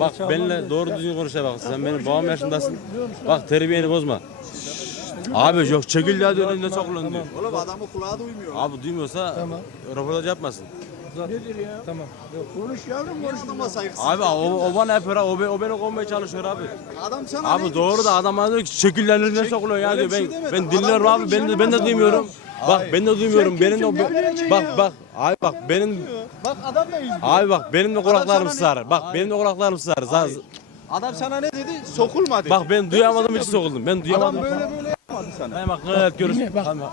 Bak benimle doğru düzgün konuş bak. Sen benim babam yaşındasın. Bak terbiyeni bozma. Abi yok çekil ya diyor önünde çok ulan diyor. Oğlum adamın kulağı duymuyor. Abi duymuyorsa röportaj yapmasın. Konuş yavrum konuş. Adama saygısız. Abi o, o bana yapıyor abi. O, be- o beni kovmaya çalışıyor abi. Adam sana Abi ne doğru da adam bana diyor ki çekil lan önüne sokuluyor ya Öyle diyor. bir şey Ben, ben dinliyorum abi. Ben de, ben de duymuyorum. Bak ben de duymuyorum. Sen Benim de bak bak abi bak benim Bak adam da izliyor. abi bak benim de kulaklarım sığar. Bak benim de kulaklarım sığar. Za- Adam sana ne dedi? Sokulma dedi. Bak ben duyamadım hiç sokuldum. Ben adam duyamadım. böyle böyle yapmadı sana. Hayır bak evet görürsün. Dinle, bak. Tamam.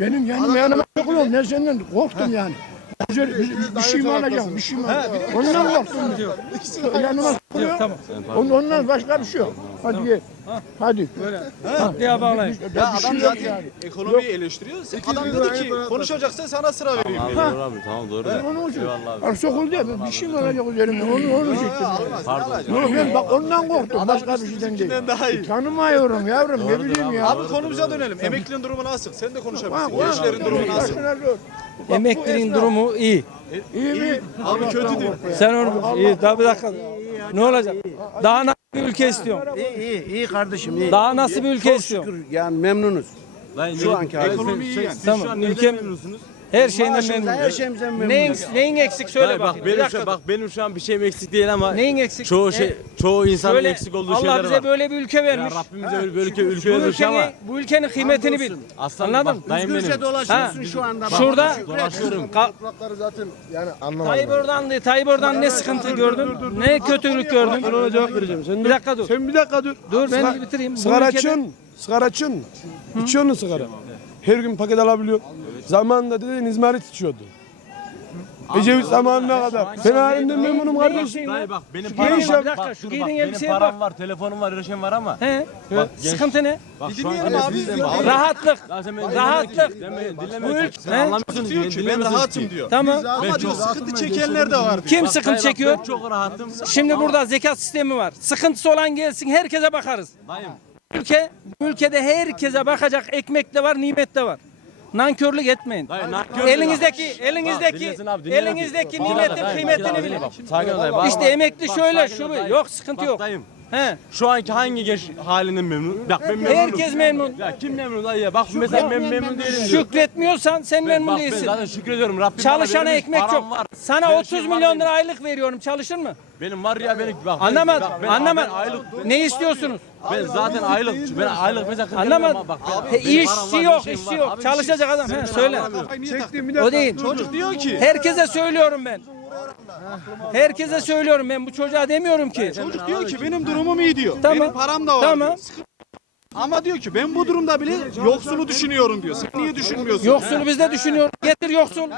Benim yanıma yanıma sokuyor. Ne senden korktum yani. Güzel, bir, bir şey mi alacağım? Bir şey mi alacağım? Ondan korktum. Yanıma sokuyor. Onun- Ondan başka bir şey yok. Hadi gel. Hadi. Ya bağlayın. Ya Ya bir şey adam yok zaten yani. ekonomiyi eleştiriyor. Adam dedi ki konuşacaksan sana sıra vereyim dedi. doğru abi tamam doğru. Ben onu için. Abi. Sokuldu ya. Bir şey mi alacak üzerinde? Onu onu çektim. Alacak? Yok ben bak ondan korktum. Başka bir şeyden değil. daha iyi. Tanımıyorum yavrum. Ne bileyim ya. Abi konumuza dönelim. Emeklinin durumu nasıl? Sen de konuşabilirsin. Gençlerin durumu nasıl? Esnaf durumu iyi. iyi mi? Abi kötü diyor. Sen onu iyi. Daha bir dakika. Ne olacak? Daha nasıl bir ülke istiyorsun? İyi iyi iyi kardeşim iyi. Daha nasıl bir ülke Çok istiyorsun? şükür yani memnunuz. Şu ne- anki hali. Ekonomi iyi yani. Siz Tamam, şu an neyden ülkem- memnunsunuz? Her şeyinden Maaşımızda, memnunum. her şeyimizden memnunuz. Neyin, neyin eksik söyle Hayır, bakayım. bak Bir benim dakika şu, bak benim şu an bir şeyim eksik değil ama Neyin eksik? çoğu şey E, çoğu insanın Söyle, eksik olduğu Allah şeyler bize var. böyle bir ülke Ya vermiş. Rabbim bize böyle bir ülke ülke Bu vermiş ama ülkenin, bu ülkenin kıymetini bil. aslanım Anladın mı? bak dayım benim. dolaşıyorsun Ha. şu anda. Şurada Dolaşıyorum. Ka- Tayyip Erdoğan, Tayyip Erdoğan ne sıkıntı gördün? Ne kötülük gördün? Ben ona cevap vereceğim. Sen Bir dakika dur. Sen bir dakika dur. Dur ben bitireyim. Bu Sigara ülkede- açıyorsun. Sigara açıyorsun. İçiyor musun sigara? Her gün paket alabiliyor. Zamanında dedin izmarit içiyordu. Ecevit zamanına kadar. Ben halimden memnunum kardeşim. Dayı bak benim param var. bir dakika, şu giydiğin bak, benim elbiseye param bak. var, telefonum var, her şeyim var ama. He? Bak, genç- Sıkıntı ne? Bak şu an. Rahatlık. Ya sen beni Rahatlık. dinlemiyorsun. Dinlemiyorsun. Sen He? anlamıyorsun. Diyor ki ben rahatım diyor. Tamam. Ama diyor sıkıntı çekenler de var diyor. Kim sıkıntı çekiyor? Çok rahatım. Şimdi burada zekat sistemi var. Sıkıntısı olan gelsin herkese bakarız. Dayım. Ülke, bu ülkede herkese bakacak ekmek de var, nimet de var. Nankörlük etmeyin. Dayı, nankör Elinizdeki, Bak, elinizdeki, abi, elinizdeki bakayım. nimetin Dayı, kıymetini bilin. bak, bak, İşte bak. emekli Bak, şöyle, şu dayı. Yok, sıkıntı Bak yok. dayım. He. Şu anki hangi genç halinden memnun? Bak ben memnunum. Herkes memnun. Ya kim memnun dayı ya? Bak mesela ben memnun değilim. Şükretmiyorsan sen Ben- memnun bak, Ben değilsin. zaten şükrediyorum. Rabbim Çalışana ekmek yok. Var. Sana Her 30 şey var milyon lira aylık veriyorum. Çalışır mı? Benim var ya benim bak. Anlamad, bak, ben- anlamad. Ben aylık Ne istiyorsunuz? ben zaten aylık ben aylık mesela Anlamadım. Bak, He, benim işçi param var, yok, bir şeyim işçi var. yok. Abi, Çalışacak adam. He, söyle. Bir O değil. Çocuk diyor ki Herkese söylüyorum ben. Herkese söylüyorum ben. Bu çocuğa demiyorum ki. Çocuk diyor ki benim durumum iyi diyor. Tamam. Benim param da var Tamam. diyor. Ama diyor ki ben bu durumda bile yoksulu düşünüyorum diyor. Sen niye düşünmüyorsun? Yoksulu biz de düşünüyoruz. Getir yoksul.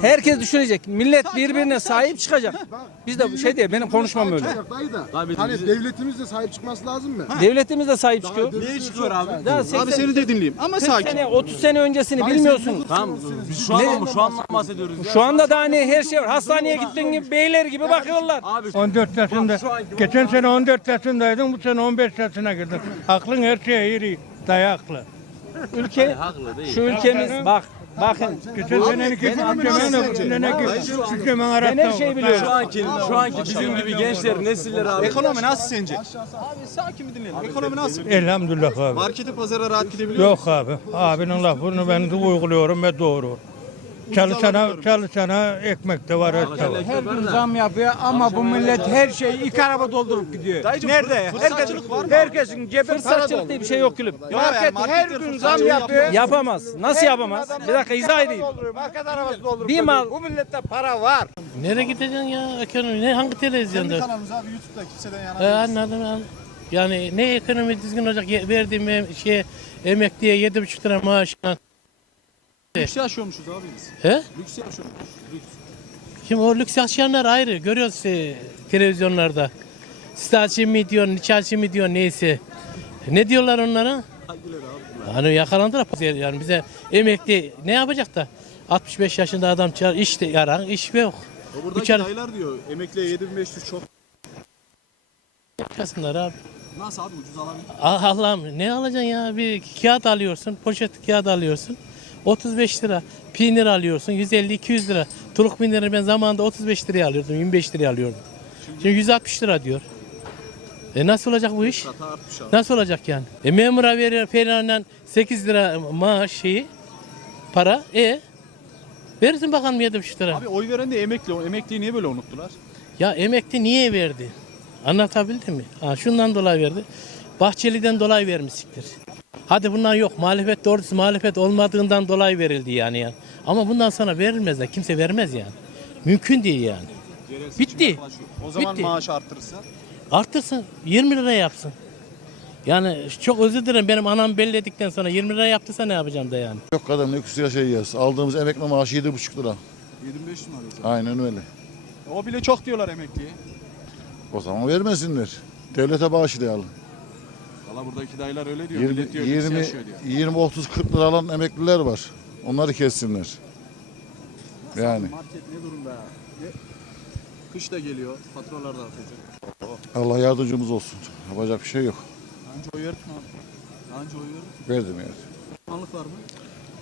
Herkes düşünecek. Millet birbirine sahip çıkacak. Biz de şey diye benim konuşmam öyle. Abi, hani devletimiz de sahip çıkması lazım mı? Devletimiz de sahip çıkıyor. Niye çıkıyor abi? Daha Abi 80 seni de dinleyeyim ama 40 sakin. sene, 30 sene öncesini bilmiyorsunuz. Tamam biz şu an şu an bahsediyoruz. ya. Şu anda daha ne her şey var. Hastaneye gittiğin gibi beyler gibi bakıyorlar. Abi 14 yaşında. şu anki- Geçen sene 14 yaşındaydın. Bu sene 15 yaşına girdin. Aklın her şeye iri. Dayaklı. Ülke şu ülkemiz bak bakın Geçen seneninki ülkemen bu seneki ülkemen ben her şeyi Şu biliyorum. anki şu anki bizim gibi gençler nesiller abi. Ekonomi nasıl sence? Abi sakin bir dinleyelim. Ekonomi nasıl? Elhamdülillah abi. Markete pazara rahat gidebiliyor musun? Yok abi. Abinin lafını ben de uyguluyorum ve doğru. Çalışana, çalışana ekmek de var, et de var. Her gün zam yapıyor ama bu millet her şeyi iki araba doldurup gidiyor. Dayıcım, Nerede? Herkesin, fırsatçılık var mı? herkesin cebi para Fırsatçılık diye bir şey yok gülüm. Market her gün zam yapıyor. Yapamaz. Nasıl yapamaz? Bir dakika izah edeyim. Market arabası doldurup Bir mal- Bu millette para var. Nereye gideceksin ya ekonomi? Ne hangi televizyonda? kanalımız abi YouTube'da kimseden yana. Ee, anladım anladım. Yani ne ekonomi düzgün olacak? Ye- Verdiğim em- şey emekliye yedi buçuk lira maaşla. Lüks yaşıyormuşuz abi biz. He? Lüks yaşıyormuşuz. Lüks. Şimdi o lüks yaşayanlar ayrı. Görüyoruz işte, televizyonlarda. Sitaçı mı diyor, niçaçı mı diyor neyse. Ne diyorlar onlara? Hani yakalandılar yani bize emekli ne yapacak da 65 yaşında adam çağır iş de yaran iş yok. O buradaki Üç ay- dayılar diyor emekliye 7500 çok. Yapasınlar abi. Nasıl abi ucuz alabilir? Ah Allah'ım ne alacaksın ya? Bir kağıt alıyorsun, poşet kağıt alıyorsun. 35 lira. Peynir alıyorsun 150-200 lira. Turuk peyniri ben zamanında 35 liraya alıyordum, 25 liraya alıyordum. Şimdi 160 lira diyor. E nasıl olacak bu iş? Katı artmış abi. Nasıl olacak yani? E memura veriyor peynirden 8 lira maaş şeyi, para. E verirsin bakalım 7,5 lira. Abi oy veren de emekli. O emekliyi niye böyle unuttular? Ya emekli niye verdi? Anlatabildim mi? Ha, şundan dolayı verdi. Bahçeli'den dolayı vermişsiktir. Hadi bundan yok. Muhalefet doğrusu muhalefet olmadığından dolayı verildi yani. yani. Ama bundan sonra verilmez de kimse vermez yani. Mümkün değil yani. Yerel Bitti. yaklaşıyor. O zaman Bitti. maaş artırırsa. Artırsın 20 lira yapsın. Yani çok özür dilerim benim anam belledikten sonra 20 lira yaptıysa ne yapacağım da yani. Yok kadar ne küsur yaşayacağız. Aldığımız emekli maaşı 7,5 lira. 7500 mi alıyorsun? Aynen öyle. O bile çok diyorlar emekliye. O zaman vermesinler. Devlete bağışlayalım. Valla buradaki dayılar öyle diyor. 20, Millet diyor, lüks 20, yaşıyor diyor. 20 30 40 lira alan emekliler var. Onları kessinler. Yani Market ne durumda ya? Ne? Kış da geliyor. Faturalar da artacak. Allah yardımcımız olsun. Yapacak bir şey yok. Daha önce oy verdin mi abi? Daha önce oy verdin. Verdim yani. Pişmanlık var mı?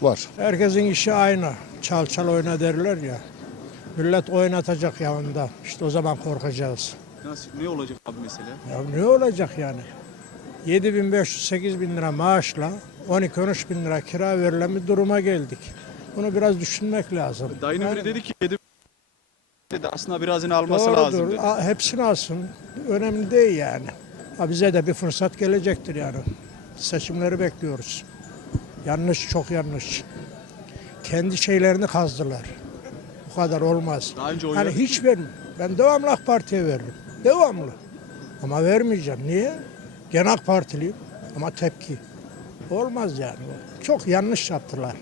Var. Herkesin işi aynı. Çal çal oyna derler ya. Millet oynatacak yanında. İşte o zaman korkacağız. Nasıl, ne olacak abi mesele? Ya ne olacak yani? 7500-8000 bin lira maaşla 12-13 bin lira kira verilen bir duruma geldik. Bunu biraz düşünmek lazım. Dayının biri dedi ki 7 dedi aslında biraz yine alması Doğrudur. lazım dedi. A- Hepsini alsın. Önemli değil yani. Ha bize de bir fırsat gelecektir yani. Seçimleri bekliyoruz. Yanlış, çok yanlış. Kendi şeylerini kazdılar. Bu kadar olmaz. Daha önce Hani hiç vermem. Ben devamlı AK Parti'ye veririm. Devamlı. Ama vermeyeceğim. Niye? Gene AK Partiliyim. Ama tepki. Olmaz yani. Çok yanlış yaptılar.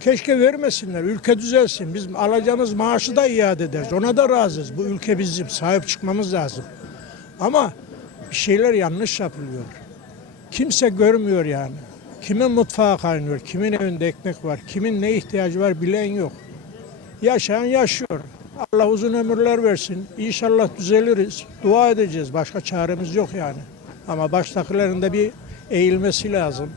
Keşke vermesinler. Ülke düzelsin. Biz alacağımız maaşı da iade ederiz. Ona da razıyız. Bu ülke bizim. Sahip çıkmamız lazım. Ama bir şeyler yanlış yapılıyor. Kimse görmüyor yani. Kimin mutfağı kaynıyor, kimin evinde ekmek var, kimin ne ihtiyacı var bilen yok. Yaşayan yaşıyor. Allah uzun ömürler versin. İnşallah düzeliriz. Dua edeceğiz. Başka çaremiz yok yani. Ama baştakilerin de bir eğilmesi lazım.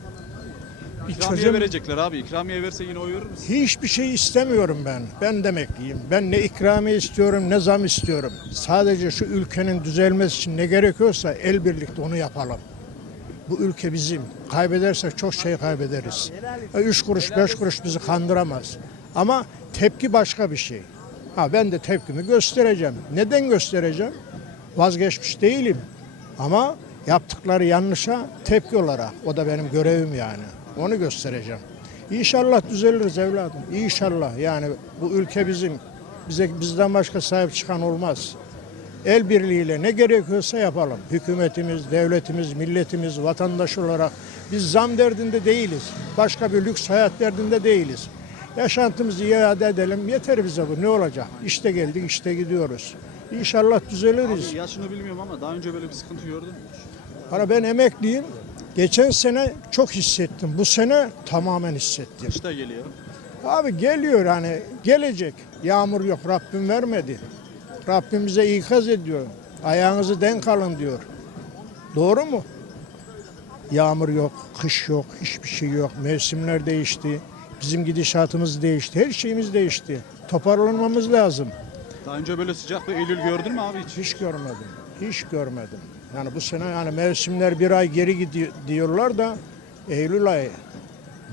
Bir İkramiye çözüm- verecekler abi. İkramiye verse yine oy verir misin? Hiçbir şey istemiyorum ben. Ben demekliyim. Ben ne ikramiye istiyorum ne zam istiyorum. Sadece şu ülkenin düzelmesi için ne gerekiyorsa el birlikte onu yapalım. Bu ülke bizim. Kaybedersek çok şey kaybederiz. E, Üç kuruş, beş kuruş bizi kandıramaz. Ama tepki başka bir şey. Ha ben de tepkimi göstereceğim. Neden göstereceğim? Vazgeçmiş değilim. Ama yaptıkları yanlışa tepki olarak. O da benim görevim yani. Onu göstereceğim. İnşallah düzeliriz evladım. İnşallah. Yani bu ülke bizim. Bize bizden başka sahip çıkan olmaz. El birliğiyle ne gerekiyorsa yapalım. Hükümetimiz, devletimiz, milletimiz, vatandaş olarak biz zam derdinde değiliz. Başka bir lüks hayat derdinde değiliz. Yaşantımızı iade edelim. Yeter bize bu. Ne olacak? İşte geldik, işte gidiyoruz. İnşallah düzeliriz. Abi yaşını bilmiyorum ama daha önce böyle bir sıkıntı gördün mü? Ara ben emekliyim. Geçen sene çok hissettim. Bu sene tamamen hissettim. Kış da geliyor. Abi geliyor hani gelecek. Yağmur yok Rabbim vermedi. Rabbim bize ikaz ediyor. Ayağınızı denk alın diyor. Doğru mu? Yağmur yok, kış yok, hiçbir şey yok. Mevsimler değişti. Bizim gidişatımız değişti. Her şeyimiz değişti. Toparlanmamız lazım. Daha önce böyle sıcak bir Eylül gördün mü abi hiç? Hiç görmedim. Hiç görmedim. Yani bu sene yani mevsimler bir ay geri gidiyor diyorlar da Eylül ayı.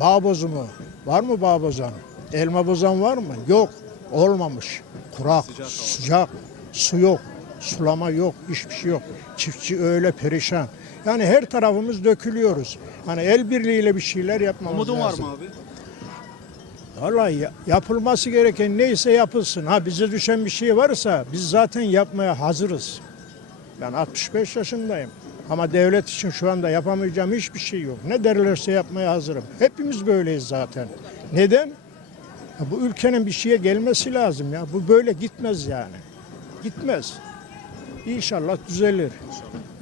Bağ bozumu. Var mı bağ bozan? Elma bozan var mı? Yok. Olmamış. Kurak, sıcak, su yok. Sulama yok, hiçbir şey yok. Çiftçi öyle perişan. Yani her tarafımız dökülüyoruz. Hani el birliğiyle bir şeyler yapmamız Umudun var lazım. mı abi? Vallahi ya- yapılması gereken neyse yapılsın. Ha bize düşen bir şey varsa biz zaten yapmaya hazırız. Ben 65 yaşındayım. Ama devlet için şu anda yapamayacağım hiçbir şey yok. Ne derlerse yapmaya hazırım. Hepimiz böyleyiz zaten. Neden? Ya bu ülkenin bir şeye gelmesi lazım ya. Bu böyle gitmez yani. Gitmez. İnşallah düzelir.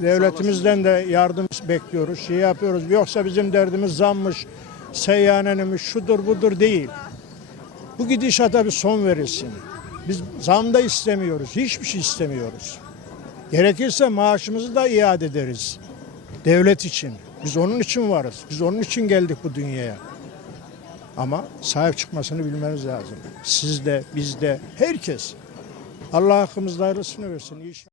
Devletimizden de yardım bekliyoruz, şey yapıyoruz. Yoksa bizim derdimiz zammış, seyyanenimiz şudur budur değil. Bu gidişata bir son verilsin. Biz zam da istemiyoruz, hiçbir şey istemiyoruz. Gerekirse maaşımızı da iade ederiz. Devlet için. Biz onun için varız. Biz onun için geldik bu dünyaya. Ama sahip çıkmasını bilmemiz lazım. Siz de, biz de, herkes. Allah hakkımızda hayırlısını versin. İnşallah.